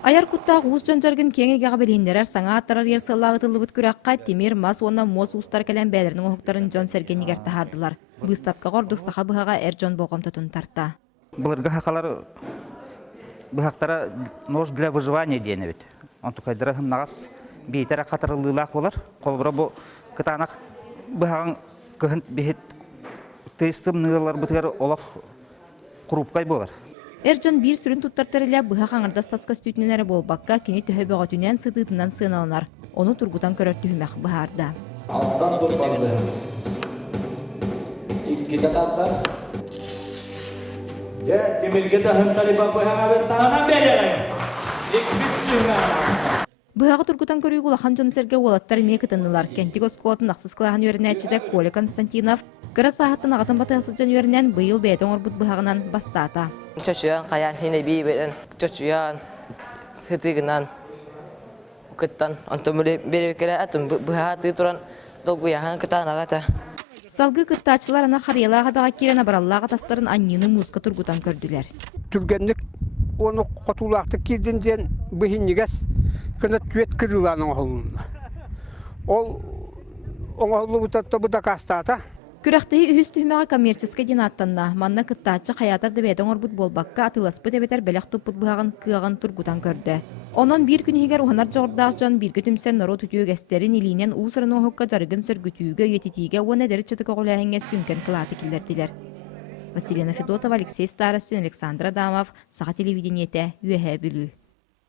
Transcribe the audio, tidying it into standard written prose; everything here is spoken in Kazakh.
Аяр куттақ уыз жонжаргын кеңеге ғабелейіндерер саңа аттарар ерсылағытылыбыт күрәққа темир мас онна моз уустар кәлен бәлерінің оғықтарын жон сәргенігер тахардылар. Бұстапқа ғордық сақа бұғаға әр жон болғым тұтын тарта. Бұлырға хақалар бұғақтара нож для выживания дейіні бет. Онты қайдыра нағас бейтері қатырылылақ болар. Қолбыра бұл кытанақ бұғағын күхін бейт тестім нығалар бұтығар олақ құрупқай болар. Эржон бир сүрін туттартарыля бұға қаңырдас тасқа стүйтінері болбаққа кені түхі бұғатүнен сытытынан сыналанар. Оны тұрғудан көрір түхімәқ бұғарда. Алтан тұрпарды. Икки тататтар. Темелге тахынтары бақойхаға бір тағынан бәлерай. Бұғағы тұрғудан көрі ғулақан жоны сәрге олаттар мек ұтынылар. Кэнтиккэ сколатын ақсыз қылаған өрінәтчіде Коля Константинов кірі сағаттың ағатын батығысы жан өрінен бұйыл бәйтің орбұт бұғағынан бастата. Чочуян қаян хине бей бәден, чочуян сытығынан күттан. Онты бере кере әтім бұғаға тұйдыран долгуяған күттан ағата. Салғы күттачылар ана қариялаға бәға керен абараллаға тастарын аннины музыка тұрғудан көрділер. Түргенлік оны қотулақты керден бұхиннегес күні түйет кіріланың оғылында. Ол оғылы бұтатты бұда қастата. Күрэхтэрэ үхіс түхімеға коммерческе динаттанна, манна кыттачы хаятарды бәйтің орбут болбаққа атыласпыт әбетер бәлек тұппыт бұғағын кыағын тұргутан көрді. Онон бір күн егер ұғанар жоғырдақ жон бір күтімсен нұру түтіу гәстерін илінен ұсырын оғыққа жарығын сөргүтүүгө өтетиге оны дәрі чытықы қолайынға сүнкен қылаты келдерділер. Василина Федотова, Алексей Старостин, Александр Адамов, Саға телевидениеті, Үйәхә білу.